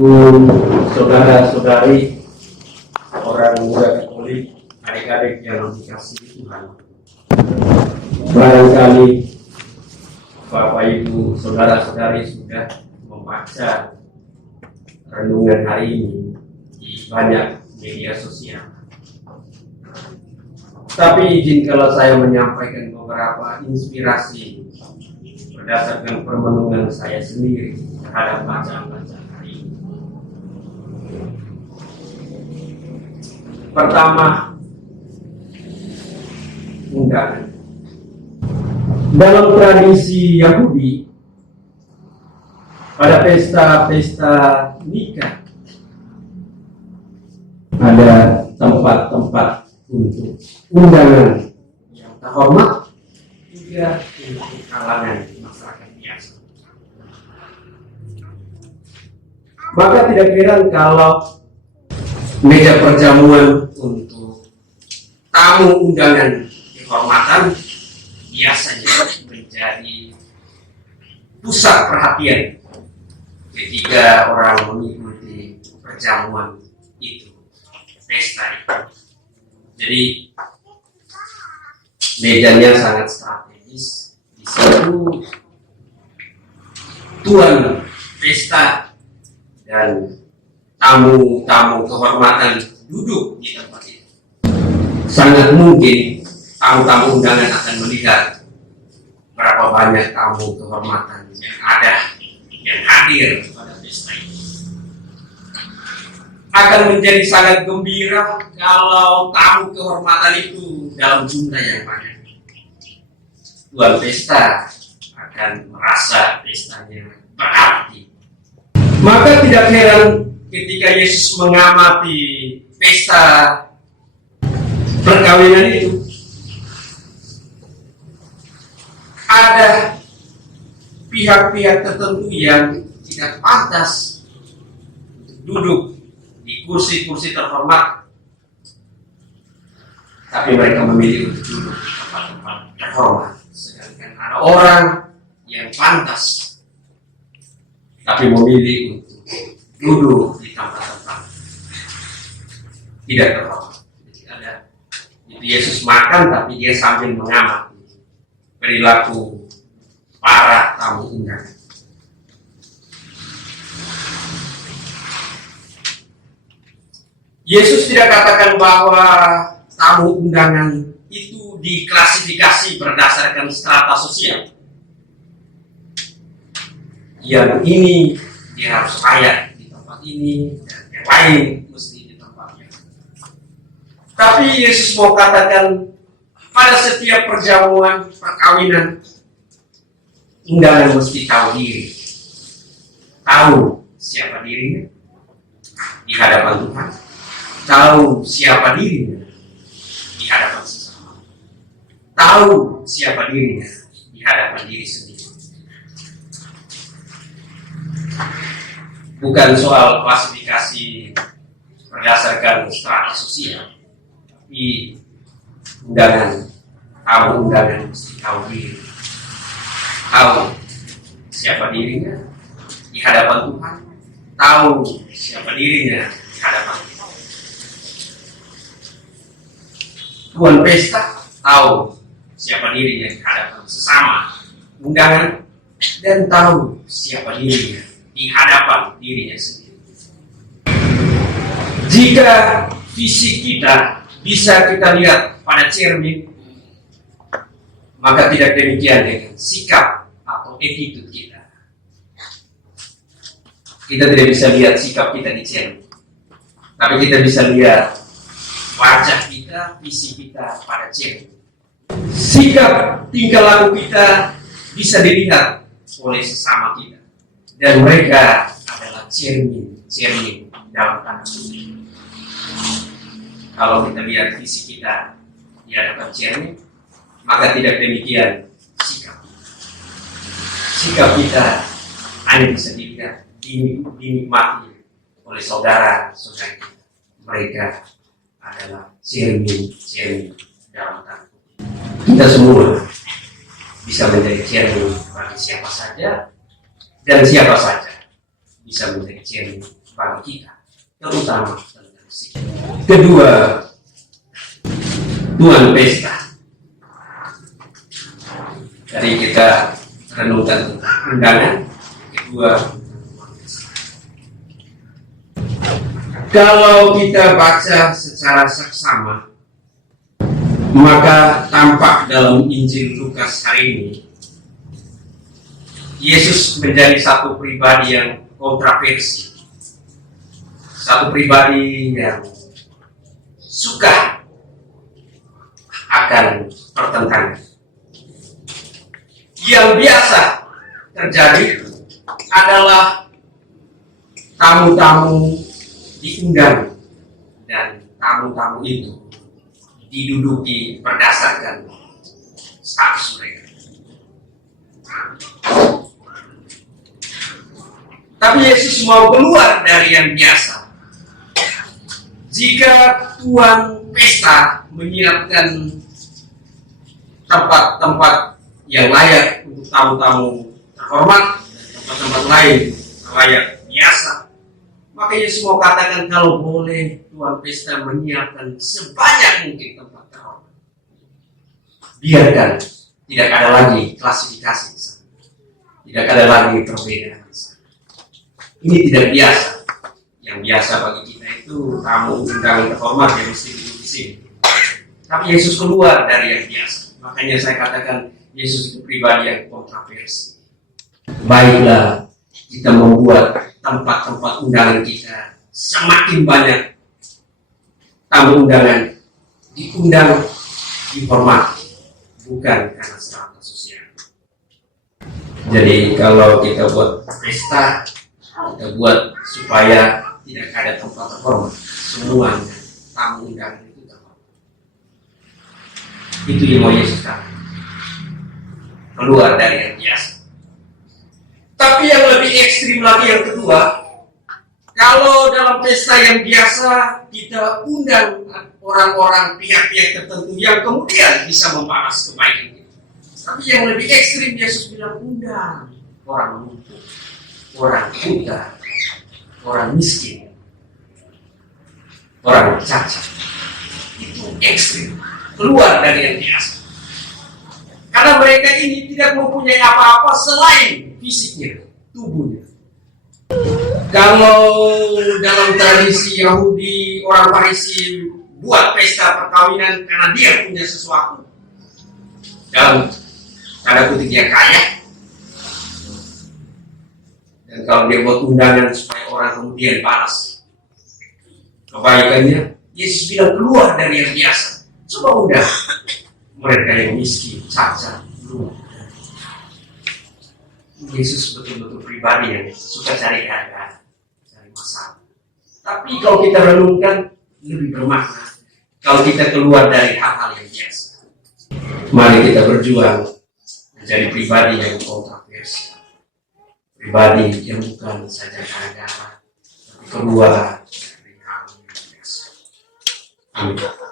Saudara-saudari, orang muda Katolik, adik-adik yang dikasihi Tuhan. Barangkali Bapak Ibu, saudara-saudari sudah membaca renungan hari ini di banyak media sosial. Tapi izinkanlah saya menyampaikan beberapa inspirasi berdasarkan permenungan saya sendiri terhadap bacaan-bacaan hari ini. Pertama, undangan. Dalam tradisi Yahudi, pada pesta-pesta nikah ada tempat-tempat untuk undangan yang terhormat, juga untuk kalangan masyarakat biasa. Maka tidak heran kalau meja perjamuan untuk tamu undangan kehormatan biasanya menjadi pusat perhatian ketika orang mengikuti perjamuan itu, pesta itu. Jadi mejanya sangat strategis. Di situ tuan pesta dan tamu-tamu kehormatan duduk di tempat itu. Sangat mungkin tamu-tamu undangan akan melihat berapa banyak tamu kehormatan yang hadir pada pesta ini. Akan menjadi sangat gembira kalau tamu kehormatan itu dalam jumlah yang banyak. Tuan pesta akan merasa pestanya berarti. Maka tidak heran ketika Yesus mengamati pesta perkawinan itu, ada pihak-pihak tertentu yang tidak pantas duduk di kursi-kursi terhormat, tapi mereka memilih untuk duduk di tempat-tempat terhormat. Sedangkan ada orang yang pantas, tapi memilih untuk duduk di tempat-tempat tidak terhormat. Jadi ada itu Yesus makan, tapi dia sambil mengamati perilaku para tamu undangan. Yesus tidak katakan bahwa tamu undangan itu diklasifikasi berdasarkan strata sosial. Yang ini dia harus layak di tempat ini, dan yang lain mesti di tempatnya. Tapi Yesus mau katakan pada setiap perjamuan perkawinan, undangan mesti tahu diri, tahu siapa dirinya di hadapan Tuhan, tahu siapa dirinya di hadapan sesama, tahu siapa dirinya di hadapan diri sendiri. Bukan soal klasifikasi berdasarkan strata sosial, tapi tamu undangan mesti tahu diri, tahu siapa dirinya di hadapan Tuhan, tahu siapa dirinya di hadapan Tuhan. Tuan pesta tahu siapa dirinya di hadapan sesama undangan, dan tahu siapa dirinya di hadapan dirinya sendiri. Jika fisik kita bisa kita lihat pada cermin, maka tidak demikian dengan sikap atau attitude kita. Kita tidak bisa lihat sikap kita di cermin, tapi kita bisa lihat wajah kita, visi kita pada cermin. Sikap tingkah laku kita bisa dilihat oleh sesama kita, dan mereka adalah cermin dalam tanda kutip. Kalau kita lihat visi kita di hadapan cermin, maka tidak demikian sikap. Sikap kita hanya bisa dilihat, dinikmati oleh saudara-saudari kita. Mereka adalah cermin dalam tanda kutip. Kita semua bisa menjadi cermin bagi siapa saja dan siapa saja bisa menjadi challenge bagi kita, terutama tentang sikap. Kedua, tuan pesta. Jadi kita renungkan tentang undangan. Kedua, kalau kita baca secara seksama, maka tampak dalam Injil Lukas hari ini, Yesus menjadi satu pribadi yang kontroversi, satu pribadi yang suka akan pertentangan. Yang biasa terjadi adalah tamu-tamu diundang dan tamu-tamu itu diduduki berdasarkan status mereka. Tapi Yesus mau keluar dari yang biasa. Jika tuan pesta menyiapkan tempat-tempat yang layak untuk tamu-tamu terhormat, tempat-tempat lain layak biasa, maka Yesus mau katakan kalau boleh tuan pesta menyiapkan sebanyak mungkin tempat terhormat. Biarkan tidak ada lagi klasifikasi di sana. Tidak ada lagi perbedaan di sana. Ini tidak biasa. Yang biasa bagi kita itu tamu undangan terhormat yang mesti duduk di sini. Tapi Yesus keluar dari yang biasa. Makanya saya katakan Yesus itu pribadi yang kontroversi. Baiklah kita membuat tempat-tempat undangan kita semakin banyak. Tamu undangan diundang, dihormati, bukan karena strata sosial. Jadi kalau kita buat pesta, kita buat supaya tidak ada tempat terhormat, semuanya tamu undangan itu terhormat. Itu yang mau Yesus katakan. Keluar dari yang biasa. Tapi yang lebih ekstrim lagi yang kedua, kalau dalam pesta yang biasa kita undang orang-orang pihak-pihak tertentu yang kemudian bisa membalas kebaikan kita. Tapi yang lebih ekstrim Yesus bilang undang orang lumpuh, orang buta, orang miskin, orang cacat. Itu ekstrim, keluar dari yang biasa. Karena mereka ini tidak mempunyai apa-apa selain fisiknya, tubuhnya. Kalau dalam tradisi Yahudi, orang Farisi buat pesta perkawinan karena dia punya sesuatu. Dan tanda kutip dia kaya. Dan kalau dia buat undangan supaya orang kemudian balas kebaikannya, Yesus bilang keluar dari yang biasa. Coba undang mereka yang miskin, cacat, lumpuh. Yesus betul-betul pribadi yang suka cari keadaan, cari masalah. Tapi kalau kita renungkan, lebih bermakna kalau kita keluar dari hal-hal yang biasa. Mari kita berjuang menjadi pribadi yang kontroversial, pribadi yang bukan saja gara-gara, tapi keluar dari hal yang biasa. Amin.